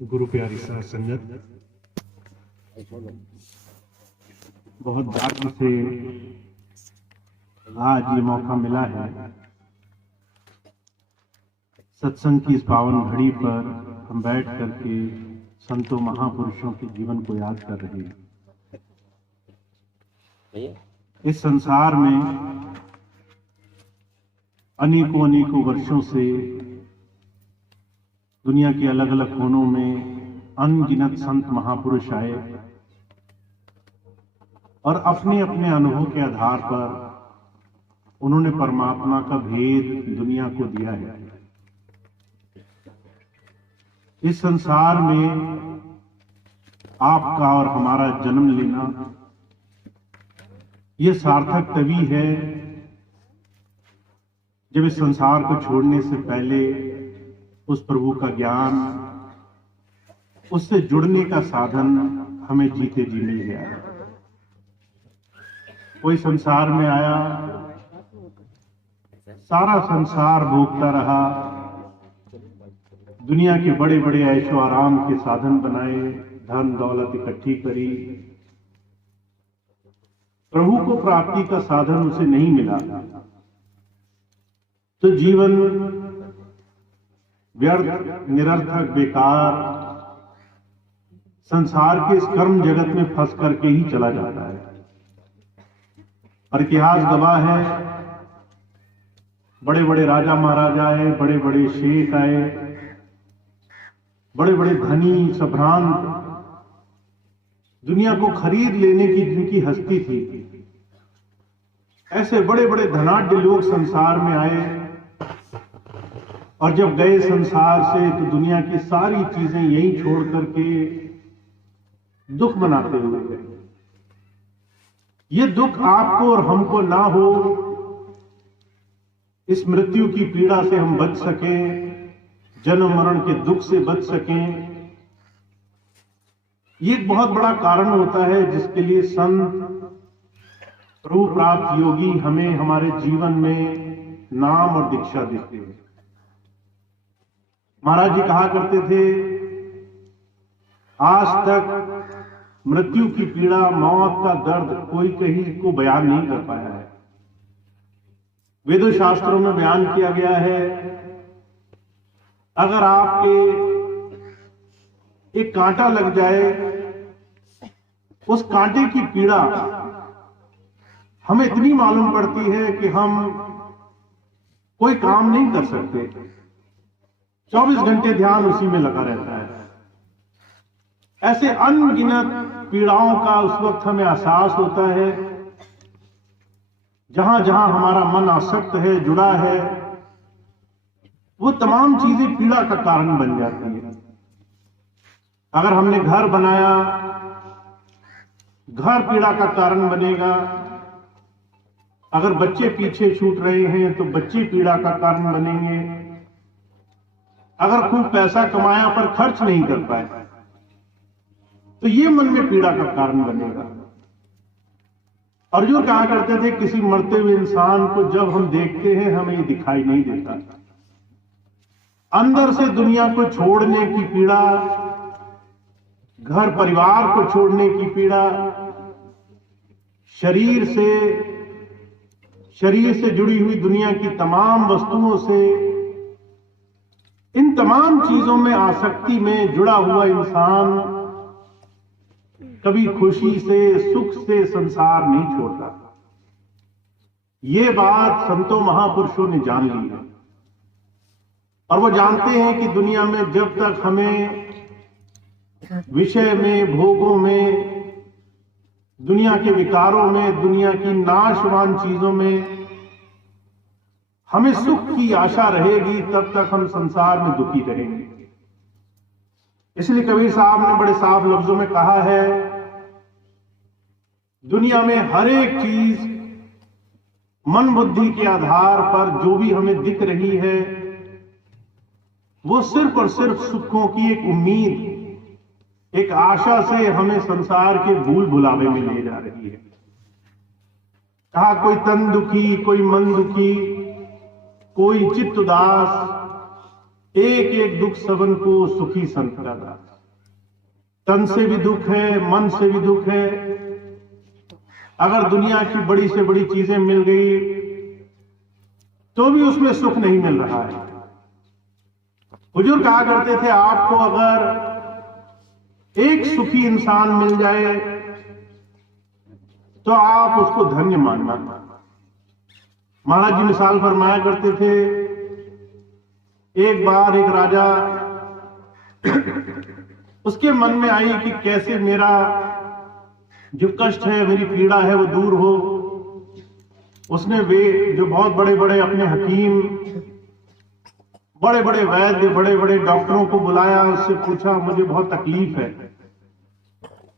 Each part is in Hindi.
गुरु प्यारी साथ संगत, बहुत भाग्य से आज ये मौका मिला है सत्संग की इस पावन घड़ी पर हम बैठ करके संतों महापुरुषों के जीवन को याद कर रहे हैं। इस संसार में अनेकों अनेकों वर्षों से दुनिया के अलग अलग कोनों में अनगिनत संत महापुरुष आए और अपने अपने अनुभव के आधार पर उन्होंने परमात्मा का भेद दुनिया को दिया है। इस संसार में आपका और हमारा जन्म लेना यह सार्थक तभी है जब इस संसार को छोड़ने से पहले उस प्रभु का ज्ञान, उससे जुड़ने का साधन हमें जीते जी मिल गया है। कोई संसार में आया, सारा संसार भोगता रहा, दुनिया के बड़े बड़े ऐशो आराम के साधन बनाए, धन दौलत इकट्ठी करी, प्रभु को प्राप्ति का साधन उसे नहीं मिला तो जीवन व्यर्थ, निरर्थक, बेकार संसार के इस कर्म जगत में फंस करके ही चला जाता है। और इतिहास गवाह है, बड़े बड़े राजा महाराजा आए, बड़े बड़े शेख आए, बड़े बड़े धनी संभ्रांत, दुनिया को खरीद लेने की जिनकी हस्ती थी, ऐसे बड़े बड़े धनाढ्य लोग संसार में आए और जब गए संसार से तो दुनिया की सारी चीजें यहीं छोड़ करके दुख मनाते हुए गए। ये दुख आपको और हमको ना हो, इस मृत्यु की पीड़ा से हम बच सकें, जन्म मरण के दुख से बच सकें, ये एक बहुत बड़ा कारण होता है जिसके लिए संत, प्रभु प्राप्त योगी हमें हमारे जीवन में नाम और दीक्षा देते हैं। महाराज जी कहा करते थे, आज तक मृत्यु की पीड़ा, मौत का दर्द कोई कहीं को बयान नहीं कर पाया है। वेदों शास्त्रों में बयान किया गया है, अगर आपके एक कांटा लग जाए, उस कांटे की पीड़ा हमें इतनी मालूम पड़ती है कि हम कोई काम नहीं कर सकते, 24 घंटे ध्यान उसी में लगा रहता है। ऐसे अनगिनत पीड़ाओं का उस वक्त हमें एहसास होता है, जहां जहां हमारा मन आसक्त है, जुड़ा है, वो तमाम चीजें पीड़ा का कारण बन जाती है। अगर हमने घर बनाया, घर पीड़ा का कारण बनेगा। अगर बच्चे पीछे छूट रहे हैं तो बच्चे पीड़ा का कारण बनेंगे। अगर खूब पैसा कमाया पर खर्च नहीं कर पाए तो ये मन में पीड़ा का कारण बनेगा। अर्जुन कहा करते थे, किसी मरते हुए इंसान को जब हम देखते हैं हमें ये दिखाई नहीं देता। अंदर से दुनिया को छोड़ने की पीड़ा, घर परिवार को छोड़ने की पीड़ा, शरीर से जुड़ी हुई दुनिया की तमाम वस्तुओं से, इन तमाम चीजों में आसक्ति में जुड़ा हुआ इंसान कभी खुशी से, सुख से संसार नहीं छोड़ता। ये बात संतों महापुरुषों ने जान ली है और वो जानते हैं कि दुनिया में जब तक हमें विषय में, भोगों में, दुनिया के विकारों में, दुनिया की नाशवान चीजों में हमें सुख की आशा रहेगी, तब तक हम संसार में दुखी रहेंगे। इसलिए कबीर साहब ने बड़े साफ लफ्जों में कहा है, दुनिया में हर एक चीज मन बुद्धि के आधार पर जो भी हमें दिख रही है, वो सिर्फ और सिर्फ सुखों की एक उम्मीद, एक आशा से हमें संसार के भूल भुलावे में ले जा रही है। कहा, कोई तन दुखी, कोई मन दुखी, कोई चित्त उदास, एक एक दुख सबन को सुखी संत का दास। तन से भी दुख है, मन से भी दुख है। अगर दुनिया की बड़ी से बड़ी चीजें मिल गई तो भी उसमें सुख नहीं मिल रहा है। हुजूर कहा करते थे, आपको अगर एक सुखी इंसान मिल जाए तो आप उसको धन्य मानना। महाराज जी मिसाल फरमाया करते थे, एक बार एक राजा उसके मन में आई कि कैसे मेरा जो कष्ट है, मेरी पीड़ा है, वो दूर हो। उसने वे जो बहुत बड़े बड़े अपने हकीम, बड़े बड़े वैद्य, बड़े बड़े डॉक्टरों को बुलाया, उससे पूछा मुझे बहुत तकलीफ है,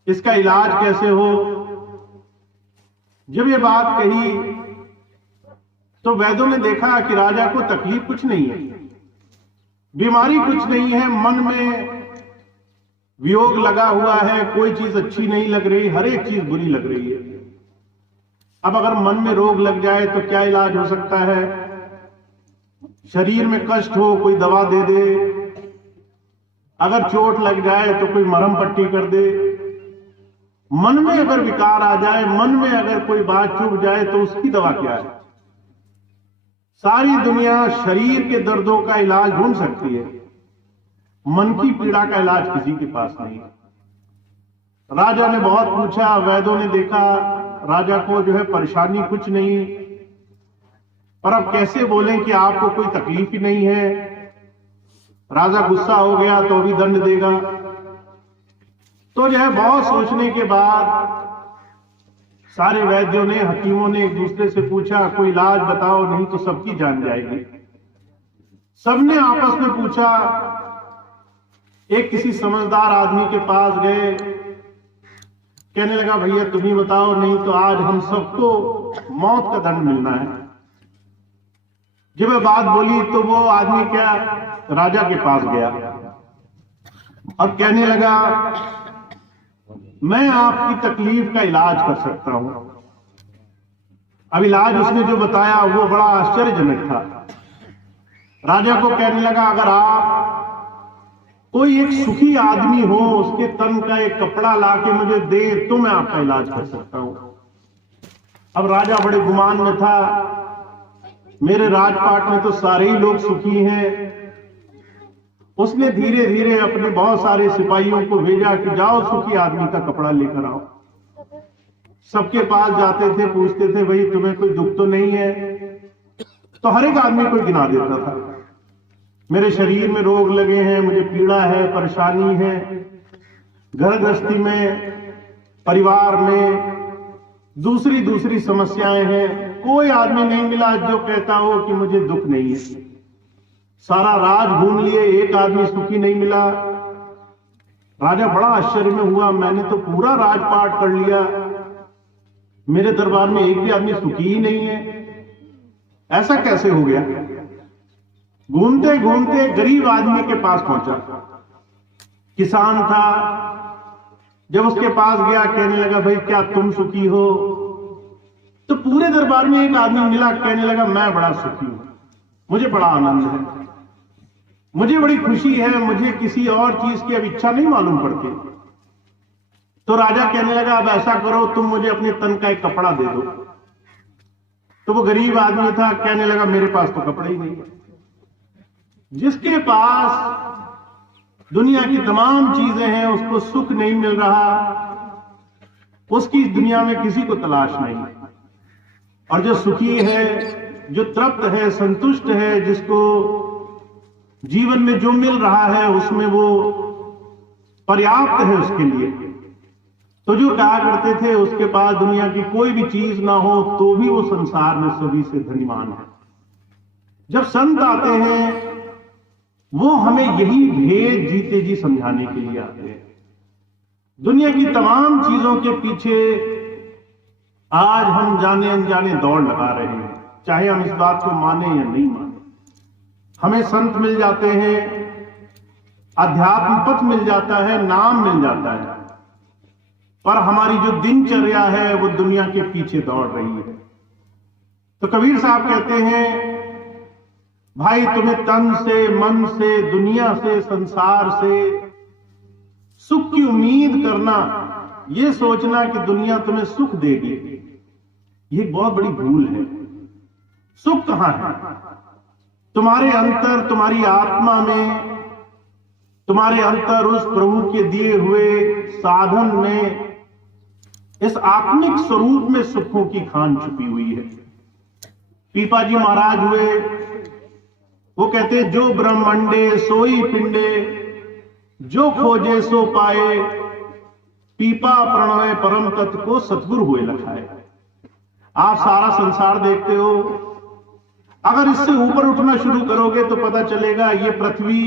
इसका इलाज कैसे हो। जब ये बात कही तो वैद्यों ने देखा कि राजा को तकलीफ कुछ नहीं है, बीमारी कुछ नहीं है, मन में वियोग लगा हुआ है, कोई चीज अच्छी नहीं लग रही, हर एक चीज बुरी लग रही है। अब अगर मन में रोग लग जाए तो क्या इलाज हो सकता है? शरीर में कष्ट हो, कोई दवा दे दे, अगर चोट लग जाए तो कोई मरहम पट्टी कर दे। मन में अगर विकार आ जाए, मन में अगर कोई बात चूक जाए तो उसकी दवा क्या है? सारी दुनिया शरीर के दर्दों का इलाज ढूंढ सकती है, मन की पीड़ा का इलाज किसी के पास नहीं। राजा ने बहुत पूछा, वैद्यों ने देखा राजा को जो है परेशानी कुछ नहीं, पर अब कैसे बोलें कि आपको कोई तकलीफ ही नहीं है। राजा गुस्सा हो गया तो भी दंड देगा। तो जो है बहुत सोचने के बाद सारे वैद्यों ने, हकीमों ने एक दूसरे से पूछा, कोई इलाज बताओ, नहीं तो सबकी जान जाएगी। सबने आपस में पूछा। एक किसी समझदार आदमी के पास गए, कहने लगा भैया तुम ही बताओ, नहीं तो आज हम सबको मौत का दंड मिलना है। जब वह बात बोली तो वो आदमी क्या राजा के पास गया और कहने लगा मैं आपकी तकलीफ का इलाज कर सकता हूं। अब इलाज उसने जो बताया वो बड़ा आश्चर्यजनक था। राजा को कहने लगा अगर आप कोई एक सुखी आदमी हो, उसके तन का एक कपड़ा लाके मुझे दे तो मैं आपका इलाज कर सकता हूं। अब राजा बड़े गुमान में था, मेरे राजपाट में तो सारे ही लोग सुखी हैं। उसने धीरे धीरे अपने बहुत सारे सिपाहियों को भेजा कि जाओ सुखी आदमी का कपड़ा लेकर आओ। सबके पास जाते थे, पूछते थे भाई तुम्हें कोई दुख तो नहीं है? तो हर एक आदमी को गिना देता था, मेरे शरीर में रोग लगे हैं, मुझे पीड़ा है, परेशानी है, घर गृहस्थी में, परिवार में दूसरी दूसरी समस्याएं हैं। कोई आदमी नहीं मिला जो कहता हो कि मुझे दुख नहीं है। सारा राज घूम लिए, एक आदमी सुखी नहीं मिला। राजा बड़ा आश्चर्य में हुआ, मैंने तो पूरा राजपाट कर लिया, मेरे दरबार में एक भी आदमी सुखी ही नहीं है, ऐसा कैसे हो गया? घूमते घूमते गरीब आदमी के पास पहुंचा, किसान था। जब उसके पास गया कहने लगा भाई क्या तुम सुखी हो? तो पूरे दरबार में एक आदमी मिला, कहने लगा मैं बड़ा सुखी हूं, मुझे बड़ा आनंद है, मुझे बड़ी खुशी है, मुझे किसी और चीज की अब इच्छा नहीं मालूम पड़ती। तो राजा कहने लगा अब ऐसा करो, तुम मुझे अपने तन का एक कपड़ा दे दो। तो वो गरीब आदमी था, कहने लगा मेरे पास तो कपड़ा ही नहीं है। जिसके पास दुनिया की तमाम चीजें हैं, उसको सुख नहीं मिल रहा, उसकी दुनिया में किसी को तलाश नहीं। और जो सुखी है, जो तृप्त है, संतुष्ट है, जिसको जीवन में जो मिल रहा है उसमें वो पर्याप्त है उसके लिए, तो जो कहा करते थे उसके पास दुनिया की कोई भी चीज ना हो तो भी वो संसार में सभी से धनीमान है। जब संत आते हैं वो हमें यही भेद जीते जी समझाने के लिए आते हैं। दुनिया की तमाम चीजों के पीछे आज हम जाने अनजाने दौड़ लगा रहे हैं, चाहे हम इस बात को माने या नहीं माने। हमें संत मिल जाते हैं, अध्यात्म पथ मिल जाता है, नाम मिल जाता है, पर हमारी जो दिनचर्या है वो दुनिया के पीछे दौड़ रही है। तो कबीर साहब कहते हैं भाई तुम्हें तन से, मन से, दुनिया से, संसार से सुख की उम्मीद करना, यह सोचना कि दुनिया तुम्हें सुख देगी, यह बहुत बड़ी भूल है। सुख कहां है? तुम्हारे अंतर, तुम्हारी आत्मा में, तुम्हारे अंतर उस प्रभु के दिए हुए साधन में, इस आत्मिक स्वरूप में सुखों की खान छुपी हुई है। पीपा जी महाराज हुए, वो कहते जो ब्रह्मंडे सोई पिंडे, जो खोजे सो पाए, पीपा प्रणय परम तत्व को सतगुरु हुए लखाए। आप सारा संसार देखते हो, अगर इससे ऊपर उठना शुरू करोगे तो पता चलेगा ये पृथ्वी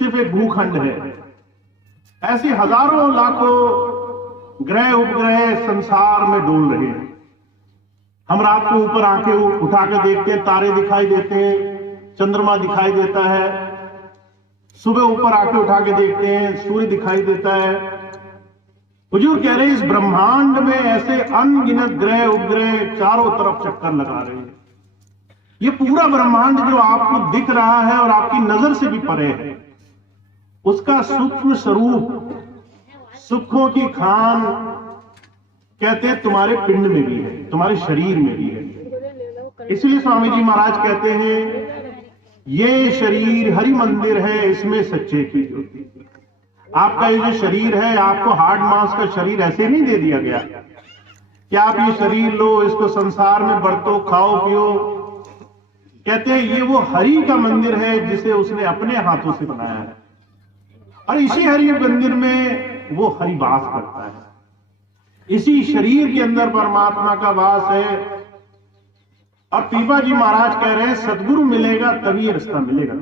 सिर्फ एक भूखंड है। ऐसे हजारों लाखों ग्रह उपग्रह संसार में डोल रहे हैं। हम रात को ऊपर आंखें उठा के देखते हैं, तारे दिखाई देते हैं, चंद्रमा दिखाई देता है। सुबह ऊपर आंखें उठा के देखते हैं, सूर्य दिखाई देता है। हुजूर कह रहे हैं इस ब्रह्मांड में ऐसे अनगिनत ग्रह उपग्रह चारों तरफ चक्कर लगा रहे हैं। ये पूरा ब्रह्मांड जो आपको दिख रहा है और आपकी नजर से भी परे है, उसका सूक्ष्म स्वरूप, सुखों की खान कहते हैं तुम्हारे पिंड में भी है, तुम्हारे शरीर में भी है। इसलिए स्वामी जी महाराज कहते हैं ये शरीर हरि मंदिर है, इसमें सच्चे की ज्योति। आपका ये जो शरीर है, आपको हार्ड मांस का शरीर ऐसे नहीं दे दिया गया कि आप ये शरीर लो, इसको संसार में बरतो, खाओ पियो। कहते हैं ये वो हरि का मंदिर है जिसे उसने अपने हाथों से बनाया है, और इसी हरि मंदिर में वो हरि वास करता है। इसी शरीर के अंदर परमात्मा का वास है। और पीपा जी महाराज कह रहे हैं सदगुरु मिलेगा तभी ये रास्ता मिलेगा।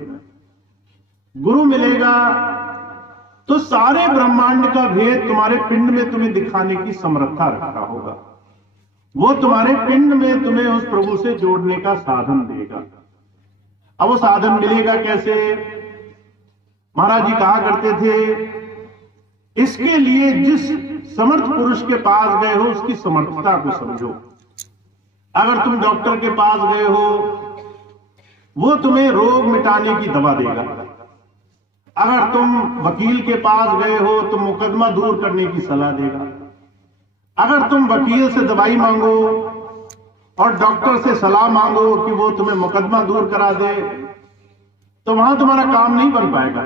गुरु मिलेगा तो सारे ब्रह्मांड का भेद तुम्हारे पिंड में तुम्हें दिखाने की समर्था रखता होगा। वो तुम्हारे पिंड में तुम्हें उस प्रभु से जोड़ने का साधन देगा। अब वो साधन मिलेगा कैसे? महाराज जी कहा करते थे इसके लिए जिस समर्थ पुरुष के पास गए हो उसकी समर्थता को समझो। अगर तुम डॉक्टर के पास गए हो, वो तुम्हें रोग मिटाने की दवा देगा। अगर तुम वकील के पास गए हो तो मुकदमा दूर करने की सलाह देगा। अगर तुम वकील से दवाई मांगो और डॉक्टर से सलाह मांगो कि वो तुम्हें मुकदमा दूर करा दे, तो वहां तुम्हारा काम नहीं बन पाएगा।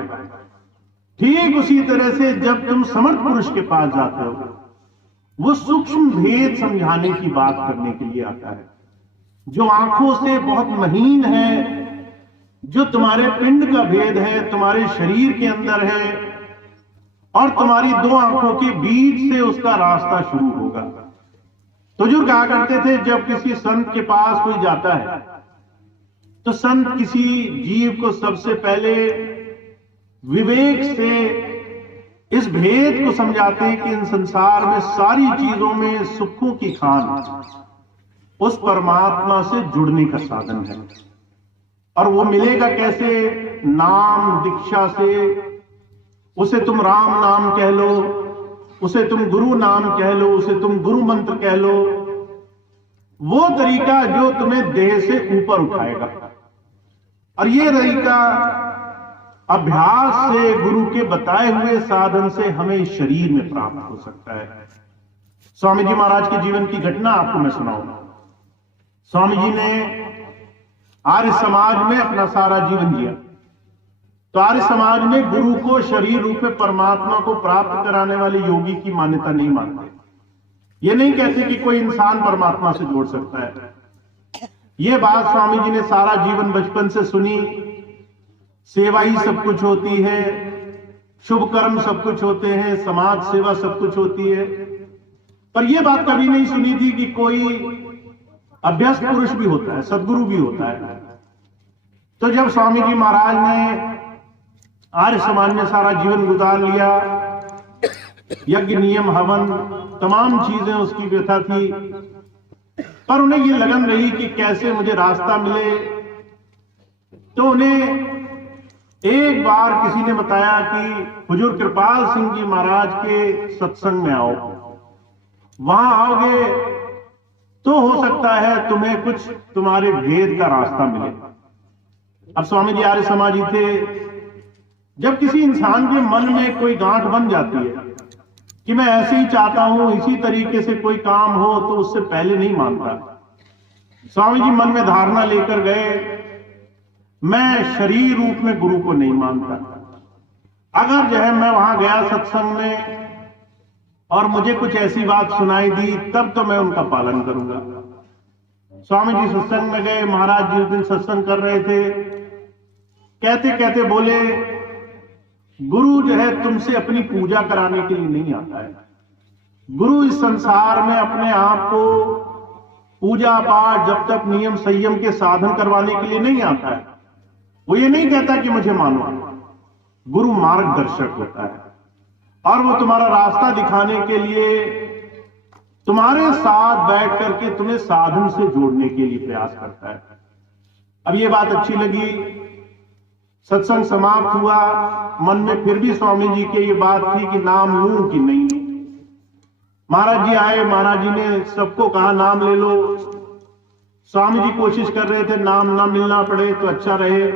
ठीक उसी तरह से जब तुम समर्थ पुरुष के पास जाते हो, वो सूक्ष्म भेद समझाने की बात करने के लिए आता है, जो आंखों से बहुत महीन है, जो तुम्हारे पिंड का भेद है, तुम्हारे शरीर के अंदर है, और तुम्हारी दो आंखों के बीच से उसका रास्ता शुरू होगा। तो जो कहा करते थे जब किसी संत के पास कोई जाता है तो संत किसी जीव को सबसे पहले विवेक से इस भेद को समझाते हैं कि इन संसार में सारी चीजों में सुखों की खान उस परमात्मा से जुड़ने का साधन है। और वो मिलेगा कैसे? नाम दीक्षा से। उसे तुम राम नाम कह लो, उसे तुम गुरु नाम कह लो, उसे तुम गुरु मंत्र कह लो। वो तरीका जो तुम्हें देह से ऊपर उठाएगा। और ये तरीका अभ्यास से, गुरु के बताए हुए साधन से हमें शरीर में प्राप्त हो सकता है। स्वामी जी महाराज के जीवन की घटना आपको मैं सुनाऊंगा। स्वामी जी ने आर्य समाज में अपना सारा जीवन जिया। तो आर्य समाज में गुरु को शरीर रूप में परमात्मा को प्राप्त कराने वाले योगी की मान्यता नहीं मानते। ये नहीं कहते कि कोई इंसान परमात्मा से जोड़ सकता है। ये बात स्वामी जी ने सारा जीवन बचपन से सुनी। सेवा ही सब कुछ होती है, शुभ कर्म सब कुछ होते हैं, समाज सेवा सब कुछ होती है। पर यह बात कभी नहीं सुनी थी कि कोई अभ्यस्त पुरुष भी होता है, सदगुरु भी होता है। तो जब स्वामी जी महाराज ने आर्य समाज में सारा जीवन गुजार लिया, यज्ञ नियम हवन तमाम चीजें उसकी व्यथा थी, पर उन्हें ये लगन रही कि कैसे मुझे रास्ता मिले। तो उन्हें एक बार किसी ने बताया कि हुजूर कृपाल सिंह जी महाराज के सत्संग में आओ, वहां आओगे तो हो सकता है तुम्हें कुछ तुम्हारे भेद का रास्ता मिले। अब स्वामी जी आर्य समाजी थे, जब किसी इंसान के मन में कोई गांठ बन जाती है कि मैं ऐसे ही चाहता हूं, इसी तरीके से कोई काम हो, तो उससे पहले नहीं मानता। स्वामी जी मन में धारणा लेकर गए, मैं शरीर रूप में गुरु को नहीं मानता। अगर जो है मैं वहां गया सत्संग में और मुझे कुछ ऐसी बात सुनाई दी, तब तो मैं उनका पालन करूंगा। स्वामी जी सत्संग में गए, महाराज जी उस दिन सत्संग कर रहे थे। कहते कहते बोले, गुरु जो है तुमसे अपनी पूजा कराने के लिए नहीं आता है। गुरु इस संसार में अपने आप को पूजा पाठ, जब तक नियम संयम के साधन करवाने के लिए नहीं आता है। वो ये नहीं कहता कि मुझे मानो। गुरु मार्गदर्शक होता है और वो तुम्हारा रास्ता दिखाने के लिए तुम्हारे साथ बैठ करके तुम्हें साधन से जोड़ने के लिए प्रयास करता है। अब ये बात अच्छी लगी, सत्संग समाप्त हुआ। मन में फिर भी स्वामी जी के ये बात थी कि नाम लूं कि नहीं। महाराज जी आए, महाराज जी ने सबको कहा नाम ले लो। स्वामी जी कोशिश कर रहे थे नाम ना मिलना पड़े तो अच्छा रहे।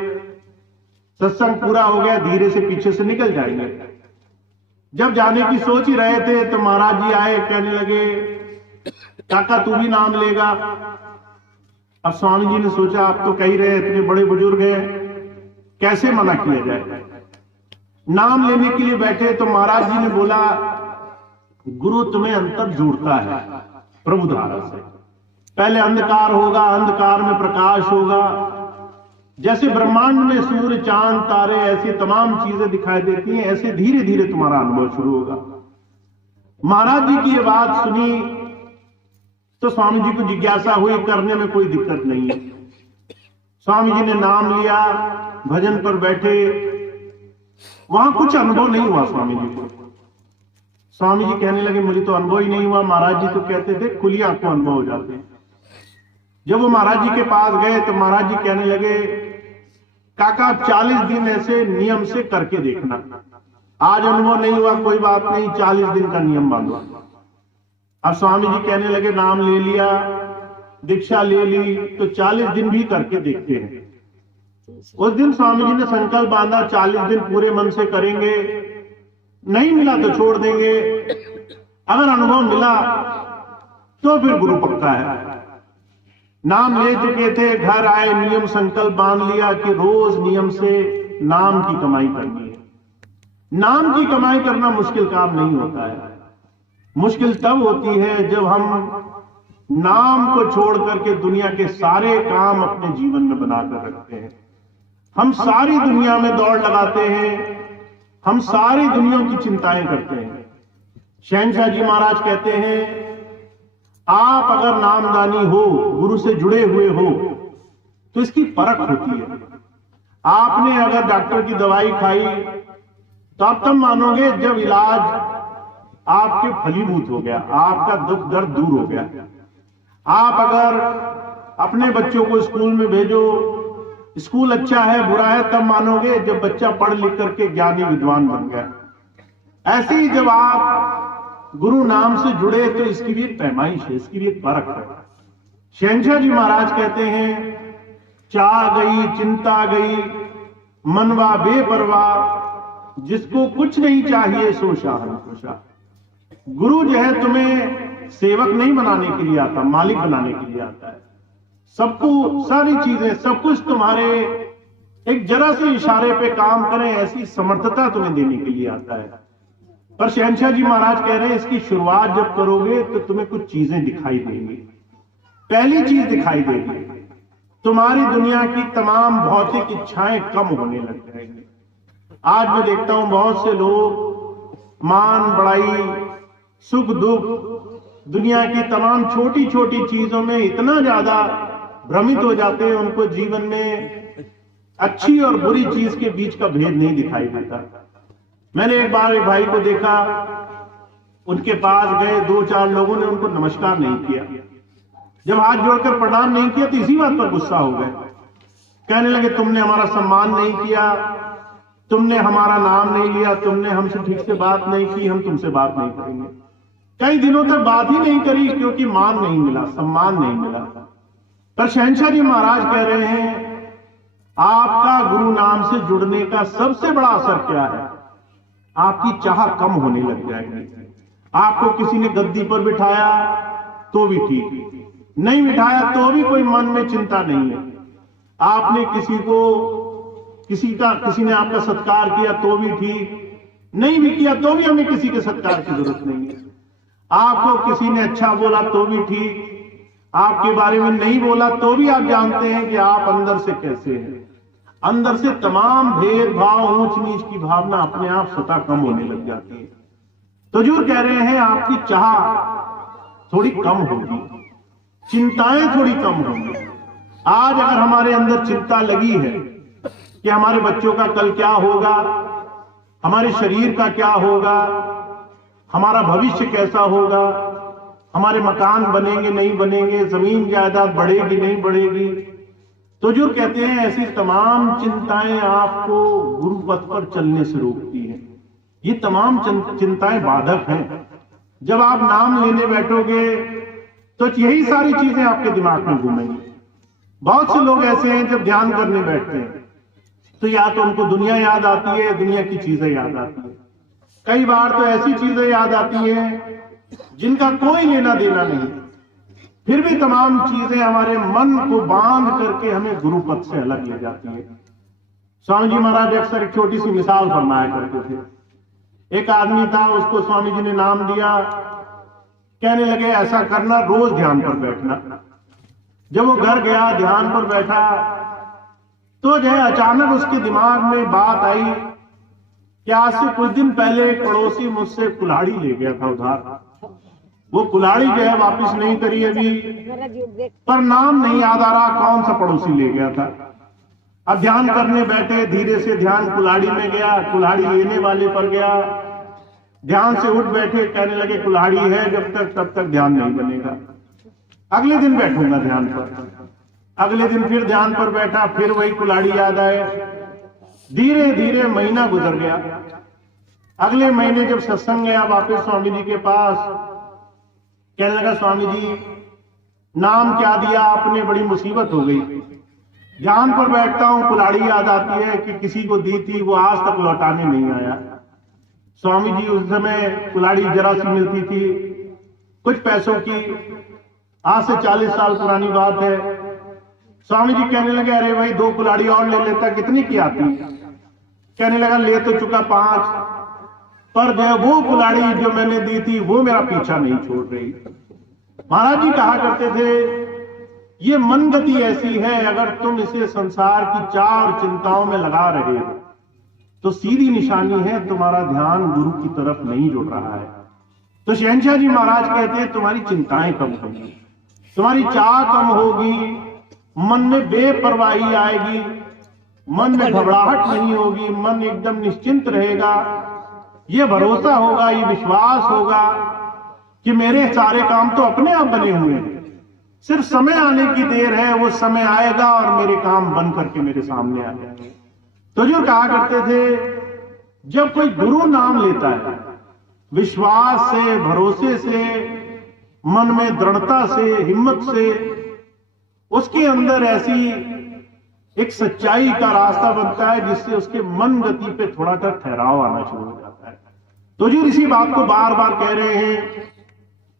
सत्संग पूरा हो गया, धीरे से पीछे से निकल जाएंगे। जब जाने की सोच ही रहे थे तो महाराज जी आए, कहने लगे, काका तू भी नाम लेगा। अब स्वामी जी ने सोचा, आप तो कह ही रहे, इतने बड़े बुजुर्ग हैं, कैसे मना किया जाए। नाम लेने के लिए बैठे तो महाराज जी ने बोला, गुरु तुम्हें अंतर जोड़ता है प्रभु धारा से। पहले अंधकार होगा, अंधकार में प्रकाश होगा। जैसे ब्रह्मांड में सूर्य चांद तारे ऐसी तमाम चीजें दिखाई देती हैं, ऐसे धीरे धीरे तुम्हारा अनुभव शुरू होगा। महाराज जी की ये बात सुनी तो स्वामी जी को जिज्ञासा हुई, करने में कोई दिक्कत नहीं है। स्वामी जी ने नाम लिया, भजन पर बैठे। वहां कुछ अनुभव नहीं हुआ स्वामी जी को। स्वामी जी कहने लगे, मुझे तो अनुभव ही नहीं हुआ। महाराज जी तो कहते थे खुली आंखों अनुभव हो जाते हैं। जब वो महाराज जी के पास गए तो महाराज जी कहने लगे, काका 40 दिन ऐसे नियम से करके देखना। आज अनुभव नहीं हुआ, कोई बात नहीं, 40 दिन का नियम बांधो। अब स्वामी जी कहने लगे, नाम ले लिया, दीक्षा ले ली, तो 40 दिन भी करके देखते हैं। उस दिन स्वामी जी ने संकल्प बांधा, 40 दिन पूरे मन से करेंगे, नहीं मिला तो छोड़ देंगे, अगर अनुभव मिला तो फिर गुरु पक्का है। नाम ले चुके थे, घर आए, नियम संकल्प बांध लिया कि रोज नियम से नाम की कमाई करनी है। नाम की कमाई करना मुश्किल काम नहीं होता है। मुश्किल तब होती है जब हम नाम को छोड़ करके दुनिया के सारे काम अपने जीवन में बनाकर रखते हैं। हम सारी दुनिया में दौड़ लगाते हैं, हम सारी दुनिया की चिंताएं करते हैं। शहनशाह जी महाराज कहते हैं, आप अगर नामदानी हो, गुरु से जुड़े हुए हो, तो इसकी परख होती है। आपने अगर डॉक्टर की दवाई खाई तो आप तब मानोगे जब इलाज आपके फलीभूत हो गया, आपका दुख दर्द दूर हो गया। आप अगर अपने बच्चों को स्कूल में भेजो, स्कूल अच्छा है बुरा है, तब मानोगे जब बच्चा पढ़ लिख करके ज्ञानी विद्वान बन गया। ऐसे ही जब आप गुरु नाम से जुड़े तो इसकी भी एक पैमाइश है, इसकी भी एक परख है। शहनशाह जी महाराज कहते हैं, चाह गई चिंता गई, मनवा बेपरवाह, जिसको कुछ नहीं चाहिए सो शाह। गुरु जो है तुम्हें सेवक नहीं बनाने के लिए आता, मालिक बनाने के लिए आता है। सबको, सारी चीजें, सब कुछ तुम्हारे एक जरा से इशारे पे काम करें, ऐसी समर्थता तुम्हें देने के लिए आता है। पर शहनशाह जी महाराज कह रहे हैं, इसकी शुरुआत जब करोगे तो तुम्हें कुछ चीजें दिखाई देंगी। पहली चीज दिखाई देगी, तुम्हारी दुनिया की तमाम भौतिक इच्छाएं कम होने लग जाएंगी। आज मैं देखता हूं बहुत से लोग मान बड़ाई, सुख दुख, दुनिया की तमाम छोटी छोटी चीजों में इतना ज्यादा भ्रमित हो जाते हैं, उनको जीवन में अच्छी और बुरी चीज के बीच का भेद नहीं दिखाई देता। मैंने एक बार एक भाई को देखा, उनके पास गए, 2-4 लोगों ने उनको नमस्कार नहीं किया। जब हाथ जोड़कर प्रणाम नहीं किया तो इसी बात पर गुस्सा हो गए। कहने लगे, तुमने हमारा सम्मान नहीं किया, तुमने हमारा नाम नहीं लिया, तुमने हमसे ठीक से बात नहीं की, हम तुमसे बात नहीं करेंगे। कई दिनों तक बात ही नहीं करी क्योंकि मान नहीं मिला, सम्मान नहीं मिला। पर शहनशाह जी महाराज कह रहे हैं, आपका गुरु नाम से जुड़ने का सबसे बड़ा असर क्या है? आपकी चाह कम होने लग जाएगी। आपको किसी ने गद्दी पर बिठाया तो भी ठीक, नहीं बिठाया तो भी कोई मन में चिंता नहीं है। आपने किसी ने आपका सत्कार किया तो भी ठीक, नहीं भी किया तो भी हमें किसी के सत्कार की जरूरत नहीं है। आपको किसी ने अच्छा बोला तो भी ठीक, आपके बारे में नहीं बोला तो भी आप जानते हैं कि आप अंदर से कैसे हैं। अंदर से तमाम भेदभाव, ऊंच नीच की भावना अपने आप स्वतः कम होने लग जाती है। तो जो कह रहे हैं आपकी चाह थोड़ी कम होगी, चिंताएं थोड़ी कम होंगी। आज अगर हमारे अंदर चिंता लगी है कि हमारे बच्चों का कल क्या होगा, हमारे शरीर का क्या होगा, हमारा भविष्य कैसा होगा, हमारे मकान बनेंगे नहीं बनेंगे, जमीन जायदाद बढ़ेगी नहीं बढ़ेगी, तो जो कहते हैं ऐसी तमाम चिंताएं आपको गुरु पथ पर चलने से रोकती हैं। ये तमाम चिंताएं बाधक हैं। जब आप नाम लेने बैठोगे तो यही सारी चीजें आपके दिमाग में घूमेंगी। बहुत से लोग ऐसे हैं जब ध्यान करने बैठते हैं तो या तो उनको दुनिया याद आती है, दुनिया की चीजें याद आती है। कई बार तो ऐसी चीजें याद आती हैं जिनका कोई लेना देना नहीं, फिर भी तमाम चीजें हमारे मन को बांध करके हमें गुरु पथ से अलग ले जाती है। स्वामी जी महाराज अक्सर एक छोटी सी मिसाल फरमाया करते थे। एक आदमी था, उसको स्वामी जी ने नाम दिया, कहने लगे ऐसा करना, रोज ध्यान पर बैठना। जब वो घर गया, ध्यान पर बैठा, तो जो है अचानक उसके दिमाग में बात आई कि आज से कुछ दिन पहले एक पड़ोसी मुझसे कुल्हाड़ी ले गया था उधार। वो कुल्हाड़ी जो है वापस नहीं करी अभी, पर नाम नहीं याद आ रहा कौन सा पड़ोसी ले गया था। अब ध्यान करने बैठे, धीरे से ध्यान कुल्हाड़ी में गया, कुल्हाड़ी लेने वाले पर गया, ध्यान से उठ बैठे, कहने लगे कुल्हाड़ी है जब तक तब तक ध्यान नहीं बनेगा, अगले दिन बैठूंगा ध्यान पर। अगले दिन फिर ध्यान पर बैठा, फिर वही कुल्हाड़ी याद आए। धीरे धीरे महीना गुजर गया। अगले महीने जब सत्संग गया वापस स्वामी जी के पास, कहने लगा स्वामी जी नाम क्या दिया आपने, बड़ी मुसीबत हो गई। ध्यान पर बैठता हूं, कुल्हाड़ी याद आती है कि किसी को दी थी, वो आज तक लौटाने नहीं आया। स्वामी जी उस समय कुल्हाड़ी जरा सी मिलती थी, कुछ पैसों की, आज से 40 साल पुरानी बात है। स्वामी जी कहने लगे अरे भाई 2 कुल्हाड़ी और ले लेता, कितनी की आती? कहने लगा ले तो चुका 5, पर जो वो कुल्हाड़ी जो मैंने दी थी वो मेरा पीछा नहीं छोड़ रही। महाराज जी कहा करते थे ये मन गति ऐसी है, अगर तुम इसे संसार की चाह और चिंताओं में लगा रहे हो तो सीधी निशानी है तुम्हारा ध्यान गुरु की तरफ नहीं जुड़ रहा है। तो शहंशाह जी महाराज कहते हैं तुम्हारी चिंताएं कम होंगी, तुम्हारी चाह कम होगी, मन में बेपरवाही आएगी, मन में घबराहट नहीं होगी, मन एकदम निश्चिंत रहेगा। ये भरोसा होगा, ये विश्वास होगा कि मेरे सारे काम तो अपने आप बने हुए हैं, सिर्फ समय आने की देर है, वो समय आएगा और मेरे काम बन करके मेरे सामने आ जाएंगे। तो जो कहा करते थे जब कोई गुरु नाम लेता है विश्वास से, भरोसे से, मन में दृढ़ता से, हिम्मत से, उसके अंदर ऐसी एक सच्चाई का रास्ता बनता है जिससे उसके मन गति पे थोड़ा सा ठहराव आना शुरू हो जाता है। तो जो इसी बात को बार बार कह रहे हैं,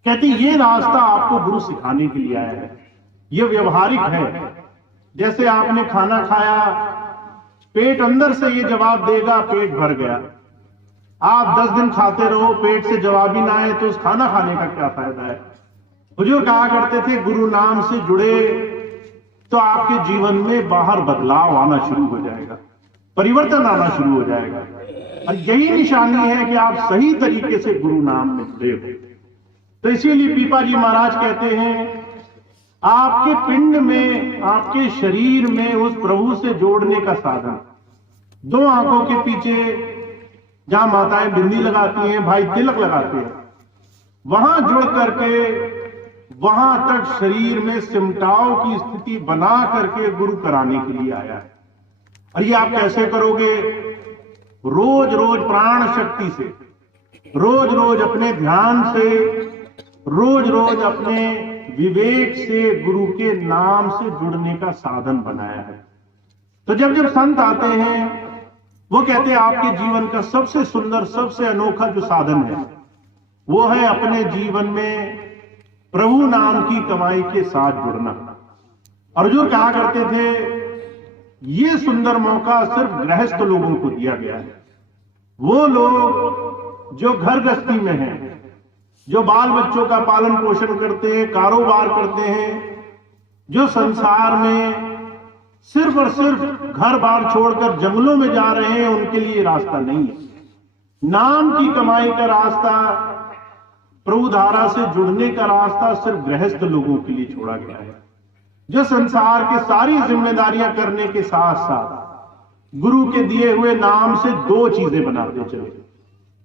कहते ये रास्ता आपको गुरु सिखाने के लिए आया है, ये व्यवहारिक है। जैसे आपने खाना खाया, पेट अंदर से ये जवाब देगा पेट भर गया। आप 10 दिन खाते रहो, पेट से जवाब ही ना आए तो उस खाना खाने का क्या फायदा है। हुजूर कहा करते थे गुरु नाम से जुड़े तो आपके जीवन में बाहर बदलाव आना शुरू हो जाएगा, परिवर्तन आना शुरू हो जाएगा, और यही निशानी है कि आप सही तरीके से गुरु नाम में जुड़े हो। तो इसीलिए पीपा जी महाराज कहते हैं आपके पिंड में, आपके शरीर में उस प्रभु से जोड़ने का साधन, 2 आंखों के पीछे जहां माताएं बिंदी लगाती हैं, भाई तिलक लगाते हैं, वहां जुड़ करके वहां तक शरीर में सिमटाव की स्थिति बना करके गुरु कराने के लिए आया है। और ये आप कैसे करोगे? रोज रोज प्राण शक्ति से, रोज रोज अपने ध्यान से, रोज रोज अपने विवेक से गुरु के नाम से जुड़ने का साधन बनाया है। तो जब जब संत आते हैं वो कहते हैं आपके जीवन का सबसे सुंदर, सबसे अनोखा जो साधन है वो है अपने जीवन में प्रभु नाम की कमाई के साथ जुड़ना। अर्जुन कहा करते थे ये सुंदर मौका सिर्फ गृहस्थ लोगों को दिया गया है। वो लोग जो घर गृहस्थी में हैं, जो बाल बच्चों का पालन पोषण करते हैं, कारोबार करते हैं, जो संसार में सिर्फ और सिर्फ घर बार छोड़कर जंगलों में जा रहे हैं, उनके लिए रास्ता नहीं है। नाम की कमाई का रास्ता, प्रभु धारा से जुड़ने का रास्ता सिर्फ गृहस्थ लोगों के लिए छोड़ा गया है, जो संसार की सारी जिम्मेदारियां करने के साथ साथ गुरु के दिए हुए नाम से दो चीजें बनाते चले।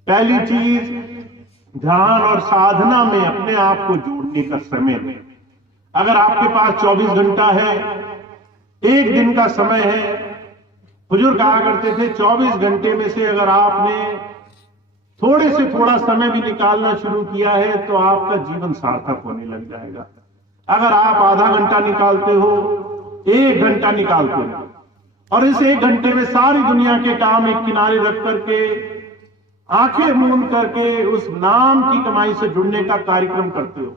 पहली चीज, ध्यान और साधना में अपने आप को जोड़ने का समय। अगर आपके पास 24 घंटा है, एक दिन का समय है, हुजूर कहा करते थे 24 घंटे में से अगर आपने थोड़े से थोड़ा समय भी निकालना शुरू किया है तो आपका जीवन सार्थक होने लग जाएगा। अगर आप आधा घंटा निकालते हो, 1 घंटा निकालते हो और इस 1 घंटे में सारी दुनिया के काम एक किनारे रख करके आंखें मूंद करके उस नाम की कमाई से जुड़ने का कार्यक्रम करते हो,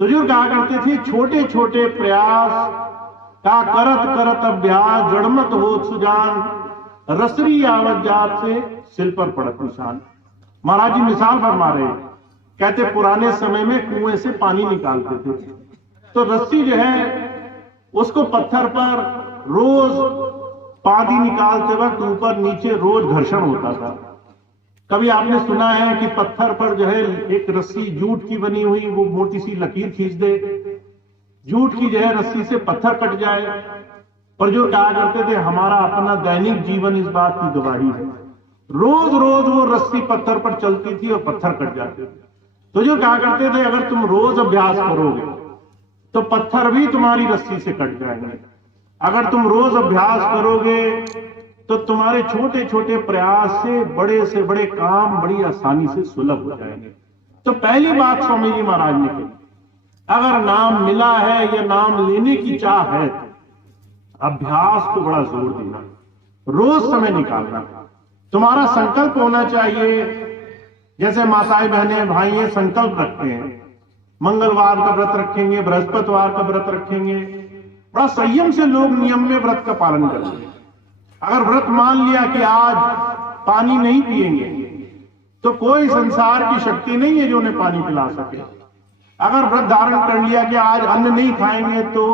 तो जो कहा करते थे छोटे छोटे प्रयास का करत करत अभ्यास जड़मत हो सुजान, रसरी आवत जात से सिल पर पड़त निशान। महाराज जी मिसाल फरमा रहे, कहते पुराने समय में कुएं से पानी निकालते थे तो रस्सी जो है उसको पत्थर पर रोज पानी निकालते वक्त ऊपर नीचे रोज घर्षण होता था। कभी आपने सुना है कि पत्थर पर जो है एक रस्सी जूट की बनी हुई, वो मोटी सी लकीर खींच दे, जूट की जो है रस्सी से पत्थर कट जाए। पर जो कहा करते थे हमारा अपना दैनिक जीवन इस बात की गवाही है, रोज रोज वो रस्सी पत्थर पर चलती थी और पत्थर कट जाते थे। तो जो कहा करते थे अगर तुम रोज अभ्यास करोगे तो पत्थर भी तुम्हारी रस्सी से कट जाएंगे। अगर तुम रोज अभ्यास करोगे तो तुम्हारे छोटे छोटे प्रयास से बड़े काम बड़ी आसानी से सुलभ हो जाएंगे। तो पहली बात स्वामी जी महाराज ने कही, अगर नाम मिला है या नाम लेने की चाह है तो अभ्यास को बड़ा जोर देना, रोज समय निकालना। तुम्हारा संकल्प होना चाहिए, जैसे माताएं बहनें भाई संकल्प रखते हैं, मंगलवार का व्रत रखेंगे, बृहस्पतिवार का व्रत रखेंगे, बड़ा संयम से लोग नियम में व्रत का पालन करते हैं। अगर व्रत मान लिया कि आज पानी नहीं पिएंगे तो कोई संसार की शक्ति नहीं है जो उन्हें पानी पिला सके। अगर व्रत धारण कर लिया कि आज अन्न नहीं खाएंगे तो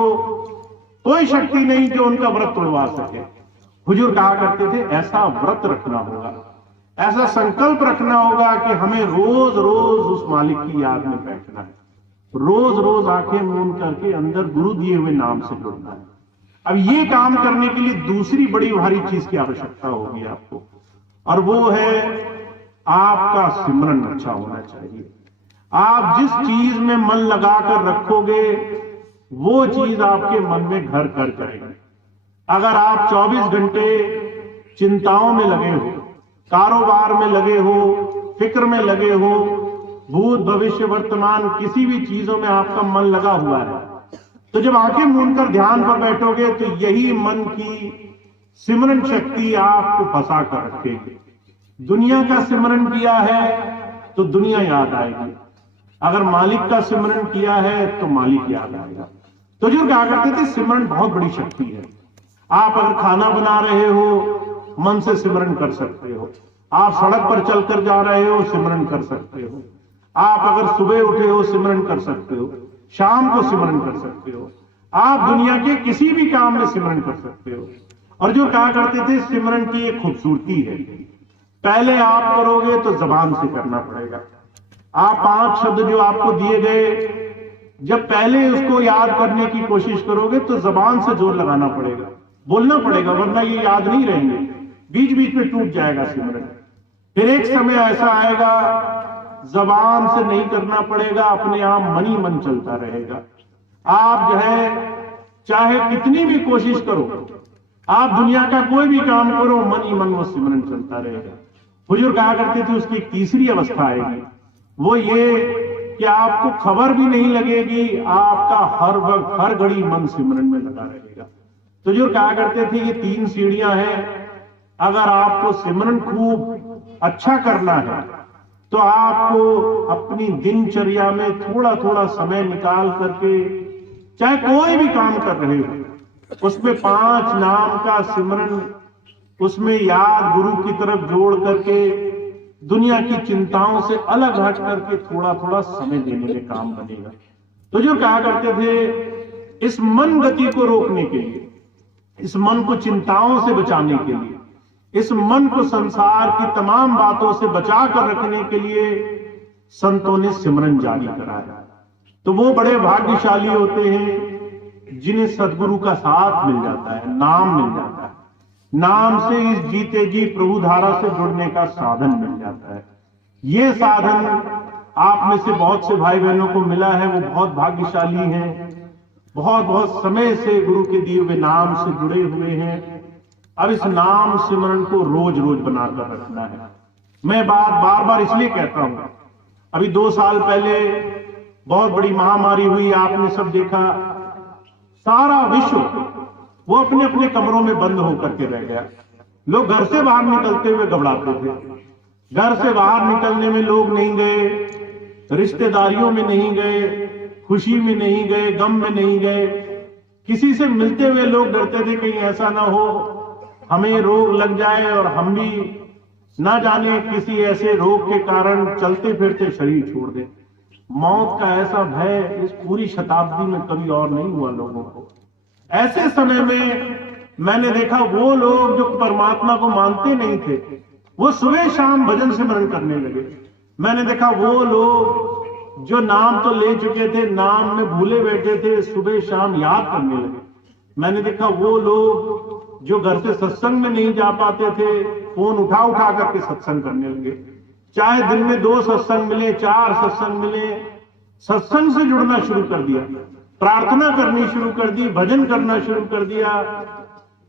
कोई शक्ति नहीं जो उनका व्रत तोड़वा सके। हुजूर कहा करते थे ऐसा व्रत रखना होगा, ऐसा संकल्प रखना होगा कि हमें रोज रोज उस मालिक की याद में बैठना है, रोज रोज आंखें मूंद करके अंदर गुरु दिए हुए नाम से जुड़ना है। अब ये काम करने के लिए दूसरी बड़ी भारी चीज की आवश्यकता होगी आपको, और वो है आपका सिमरन अच्छा होना चाहिए। आप जिस चीज में मन लगाकर रखोगे वो चीज आपके मन में घर कर जाएगी। अगर आप 24 घंटे चिंताओं में लगे हो, कारोबार में लगे हो, फिक्र में लगे हो, भूत भविष्य वर्तमान किसी भी चीजों में आपका मन लगा हुआ है, तो जब आंखें मूंद कर ध्यान पर बैठोगे तो यही मन की सिमरन शक्ति आपको फंसा कर रखेगी। दुनिया का सिमरन किया है तो दुनिया याद आएगी, अगर मालिक का सिमरन किया है तो मालिक याद आएगा। तो जो कहा करते थे सिमरन बहुत बड़ी शक्ति है। आप अगर खाना बना रहे हो मन से सिमरन कर सकते हो, आप सड़क पर चलकर जा रहे हो सिमरन कर सकते हो, आप अगर सुबह उठे हो सिमरन कर सकते हो, शाम को सिमरन कर सकते हो, आप दुनिया के किसी भी काम में सिमरन कर सकते हो। और जो कहा करते थे सिमरन की एक खूबसूरती है, पहले आप करोगे तो जबान से करना पड़ेगा। आप 5 शब्द जो आपको दिए गए जब पहले उसको याद करने की कोशिश करोगे तो जबान से जोर लगाना पड़ेगा, बोलना पड़ेगा, वरना ये याद नहीं रहेंगे, बीच बीच में टूट जाएगा सिमरन। फिर एक समय ऐसा आएगा जबान से नहीं करना पड़ेगा, अपने आप मन ही मन चलता रहेगा। आप जो है चाहे कितनी भी कोशिश करो, आप दुनिया का कोई भी काम करो, मन ही मन वो सिमरन चलता रहेगा। हुजूर कहा करते थे उसकी एक तीसरी अवस्था आएगी, वो ये कि आपको खबर भी नहीं लगेगी, आपका हर वक्त हर घड़ी मन सिमरन में लगा रहेगा। तो जो कहा करते थे ये 3 सीढ़ियां हैं, अगर आपको सिमरन खूब अच्छा करना है तो आपको अपनी दिनचर्या में थोड़ा थोड़ा समय निकाल करके, चाहे कोई भी काम कर रहे हो, उसमें 5 नाम का सिमरन, उसमें याद गुरु की तरफ जोड़ करके दुनिया की चिंताओं से अलग हट करके थोड़ा थोड़ा समय देने में काम बनेगा। तो जो कहा करते थे इस मन गति को रोकने के लिए, इस मन को चिंताओं से बचाने के लिए, इस मन को संसार की तमाम बातों से बचा कर रखने के लिए संतों ने सिमरन जारी कराया। तो वो बड़े भाग्यशाली होते हैं जिन्हें सदगुरु का साथ मिल जाता है, नाम मिल जाता है। नाम से इस जीते जी प्रभु धारा से जुड़ने का साधन मिल जाता है। ये साधन आप में से बहुत से भाई बहनों को मिला है, वो बहुत भाग्यशाली हैं, बहुत बहुत समय से गुरु के दिए हुए नाम से जुड़े हुए हैं। अब इस नाम सिमरन को रोज रोज बनाकर रखना है। मैं बात बार बार इसलिए कहता हूं, अभी 2 साल पहले बहुत बड़ी महामारी हुई, आपने सब देखा, सारा विश्व वो अपने अपने कमरों में बंद होकर के रह गया। लोग घर से बाहर निकलते हुए घबराते थे, घर से बाहर निकलने में लोग नहीं गए, रिश्तेदारियों में नहीं गए, खुशी में नहीं गए, गम में नहीं गए, किसी से मिलते हुए लोग डरते थे कहीं ऐसा ना हो हमें रोग लग जाए और हम भी ना जाने किसी ऐसे रोग के कारण चलते फिरते शरीर छोड़ दें। मौत का ऐसा भय इस पूरी शताब्दी में कभी और नहीं हुआ लोगों को। ऐसे समय में मैंने देखा वो लोग जो परमात्मा को मानते नहीं थे, वो सुबह शाम भजन सिमरन करने लगे। मैंने देखा वो लोग जो नाम तो ले चुके थे, नाम में भूले बैठे थे, सुबह शाम याद करने लगे। मैंने देखा वो लोग जो घर से सत्संग में नहीं जा पाते थे, फोन उठा उठा करके सत्संग करने लगे। चाहे दिन में 2 सत्संग मिले, 4 सत्संग मिले, सत्संग से जुड़ना शुरू कर दिया, प्रार्थना करनी शुरू कर दी, भजन करना शुरू कर दिया।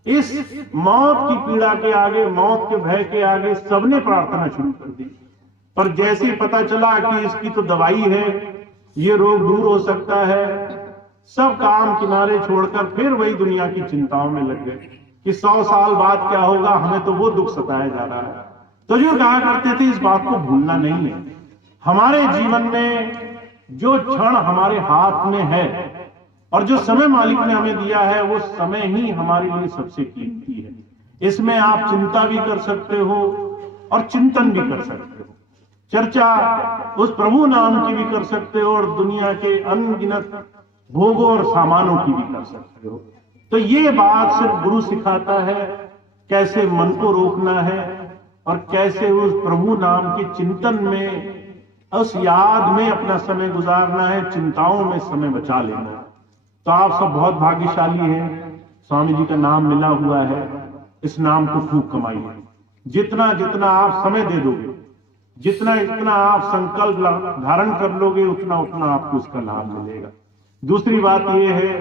इस मौत की पीड़ा के आगे, मौत के भय के आगे सबने प्रार्थना शुरू कर दी। पर जैसे ही पता चला कि इसकी तो दवाई है, ये रोग दूर हो सकता है, सब काम किनारे छोड़कर फिर वही दुनिया की चिंताओं में लग गए कि 100 साल बाद क्या होगा, हमें तो वो दुख सताया जा रहा है। तो जो कहा करते थे इस बात को भूलना नहीं है। हमारे जीवन में जो क्षण हमारे हाथ में है और जो समय मालिक ने हमें दिया है, वो समय ही हमारे लिए सबसे कीमती है। इसमें आप चिंता भी कर सकते हो और चिंतन भी कर सकते हो, चर्चा उस प्रभु नाम की भी कर सकते हो और दुनिया के अनगिनत भोगों और सामानों की भी कर सकते हो। तो ये बात सिर्फ गुरु सिखाता है, कैसे मन को रोकना है और कैसे उस प्रभु नाम के चिंतन में, उस याद में अपना समय गुजारना है, चिंताओं में समय बचा लेना है। तो आप सब बहुत भाग्यशाली हैं, स्वामी जी का नाम मिला हुआ है। इस नाम को खूब कमाइए। जितना जितना आप समय दे दोगे, जितना जितना आप संकल्प धारण कर लोगे, उतना उतना आपको उसका लाभ मिलेगा। दूसरी बात यह है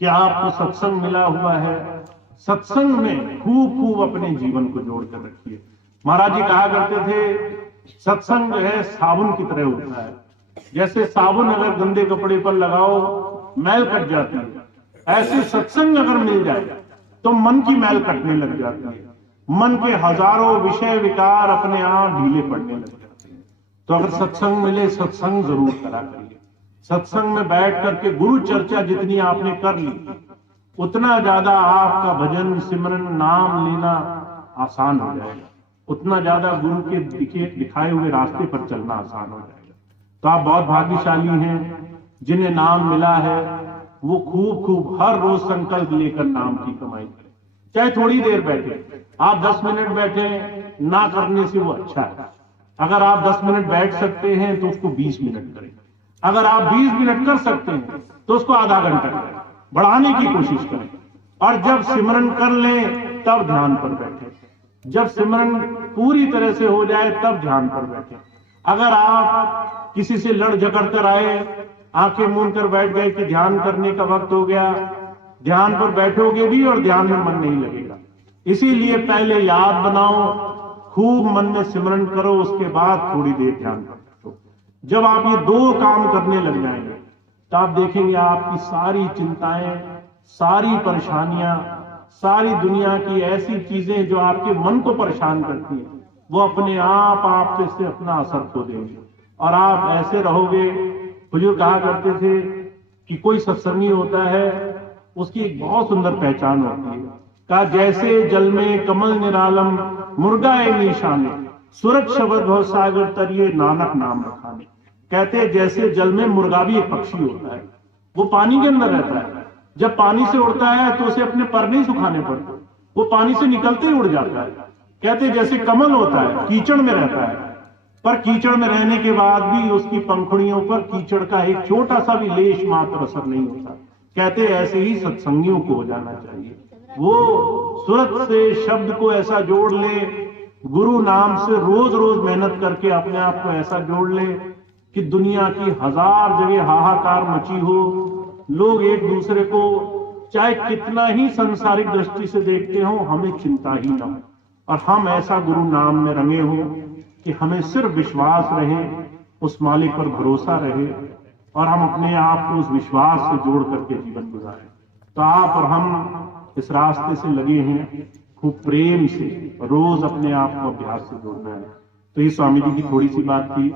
कि आपको सत्संग मिला हुआ है, सत्संग में खूब खूब अपने जीवन को जोड़कर रखिए। महाराज जी कहा करते थे सत्संग जो है साबुन की तरह होता है। जैसे साबुन अगर गंदे कपड़े पर लगाओ मैल कट जाती है, ऐसे सत्संग अगर मिल जाए तो मन की मैल कटने लग जाती है, मन के हजारों विषय विकार अपने आप ढीले पड़ने लग जाते हैं। तो अगर सत्संग मिले, सत्संग जरूर करा करिए। सत्संग में बैठ करके गुरु चर्चा जितनी आपने कर ली, उतना ज्यादा आपका भजन सिमरन नाम लेना आसान हो जाएगा, उतना ज्यादा गुरु के दिखाए हुए रास्ते पर चलना आसान हो जाएगा। तो आप बहुत भाग्यशाली हैं, जिन्हें नाम मिला है वो खूब खूब हर रोज संकल्प लेकर नाम की कमाई करें। चाहे थोड़ी देर बैठे, आप 10 मिनट बैठे, ना करने से वो अच्छा है। अगर आप 10 मिनट बैठ सकते हैं तो उसको 20 मिनट करें। अगर आप 20 मिनट कर सकते हैं तो उसको आधा घंटा करें, बढ़ाने की कोशिश करें। और जब सिमरन कर लें तब ध्यान पर बैठे, जब सिमरन पूरी तरह से हो जाए तब ध्यान पर बैठे। अगर आप किसी से लड़ झगड़ कर आए, आंखें मूंद कर बैठ गए कि ध्यान करने का वक्त हो गया, ध्यान पर बैठोगे भी और ध्यान में मन नहीं लगेगा। इसीलिए पहले याद बनाओ, खूब मन में सिमरन करो, उसके बाद थोड़ी देर ध्यान पर बैठो। जब आप ये 2 काम करने लग जाएंगे तो आप देखेंगे आपकी सारी चिंताएं, सारी परेशानियां, सारी दुनिया की ऐसी चीजें जो आपके मन को परेशान करती हैं, वो अपने आप पे से अपना असर खो देंगे और आप ऐसे रहोगे। हुजूर कहा करते थे कि कोई सत्संगी होता है, उसकी एक बहुत सुंदर पहचान होती है। कहा जैसे जल में कमल निरालम मुर्गाए निशाने, सूरज शब्द भव सागर तरिए नानक नाम रखाने। कहते जैसे जल में मुर्गा भी एक पक्षी होता है, वो पानी के अंदर रहता है। जब पानी से उड़ता है तो उसे अपने पर नहीं सुखाने पड़ते, वो पानी से निकलते ही उड़ जाता है। कहते जैसे कमल होता है, कीचड़ में रहता है, पर कीचड़ में रहने के बाद भी उसकी पंखुड़ियों पर कीचड़ का एक छोटा सा भी लेश मात्र असर नहीं होता। कहते ऐसे ही सत्संगियों को हो जाना चाहिए। वो सूरत से शब्द को ऐसा जोड़ ले, गुरु नाम से रोज रोज मेहनत करके अपने आप को ऐसा जोड़ ले कि दुनिया की 1000 जगह हाहाकार मची हो, लोग एक दूसरे को चाहे कितना ही संसारिक दृष्टि से देखते हो, हमें चिंता ही ना हो, और हम ऐसा गुरु नाम में रंगे हो कि हमें सिर्फ विश्वास रहे, उस मालिक पर भरोसा रहे, और हम अपने आप को उस विश्वास से जोड़ करके जीवन गुजारें। तो आप और हम इस रास्ते से लगे हैं, खूब प्रेम से रोज अपने आप को अभ्यास से जोड़ना है। तो ये स्वामी जी की थोड़ी सी बात थी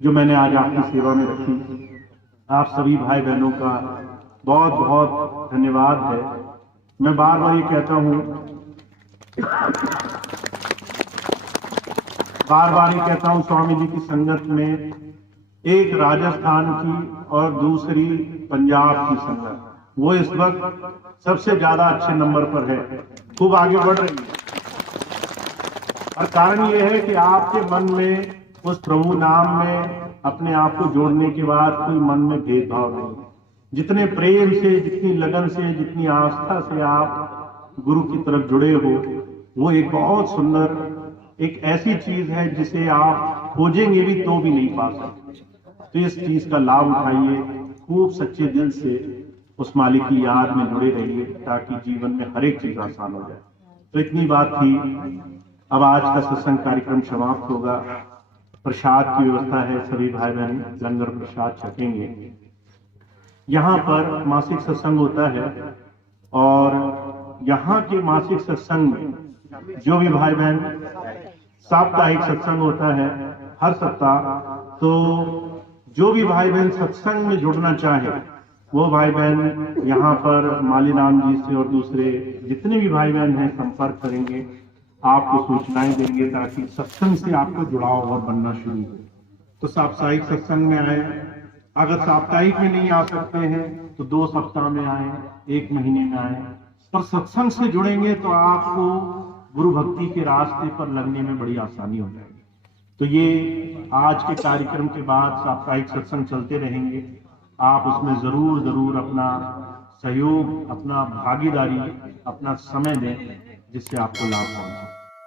जो मैंने आज आपकी सेवा में रखी। आप सभी भाई बहनों का बहुत बहुत धन्यवाद है। मैं बार बार ये कहता हूं, स्वामी जी की संगत में एक राजस्थान की और दूसरी पंजाब की संगत, वो इस वक्त सबसे ज्यादा अच्छे नंबर पर है, खूब आगे बढ़ रही है। और कारण ये है कि आपके मन में उस प्रभु नाम में अपने आप को जोड़ने के बाद कोई मन में भेदभाव नहीं है। जितने प्रेम से, जितनी लगन से, जितनी आस्था से आप गुरु की तरफ जुड़े हो, वो एक बहुत सुंदर, एक ऐसी चीज है जिसे आप खोजेंगे भी तो भी नहीं पा सकते। तो इस चीज का लाभ उठाइए, खूब सच्चे दिल से उस मालिक की याद में जुड़े रहिए, ताकि जीवन में हर एक चीज आसान हो जाए। तो इतनी बात थी। अब आज का सत्संग कार्यक्रम समाप्त होगा। प्रसाद की व्यवस्था है, सभी भाई बहन लंगर प्रसाद छकेंगे। यहाँ पर मासिक सत्संग होता है, और यहाँ के मासिक सत्संग में जो भी भाई बहन, साप्ताहिक सत्संग होता है हर सप्ताह, तो जो भी भाई बहन सत्संग में जुड़ना चाहे वो भाई बहन यहाँ पर मालीराम जी से और दूसरे जितने भी भाई बहन हैं संपर्क करेंगे, आपको सूचनाएं देंगे, ताकि सत्संग से आपको जुड़ाव और बनना शुरू हो। तो साप्ताहिक सत्संग में आए, अगर साप्ताहिक में नहीं आ सकते हैं तो 2 सप्ताह में आए, 1 महीने में आए, पर सत्संग से जुड़ेंगे तो आपको गुरु भक्ति के रास्ते पर लगने में बड़ी आसानी हो जाएगी। तो ये आज के कार्यक्रम के बाद साप्ताहिक सत्संग चलते रहेंगे। आप उसमें जरूर अपना सहयोग, अपना भागीदारी, अपना समय दें, जिससे आपको लाभ पहुंचे।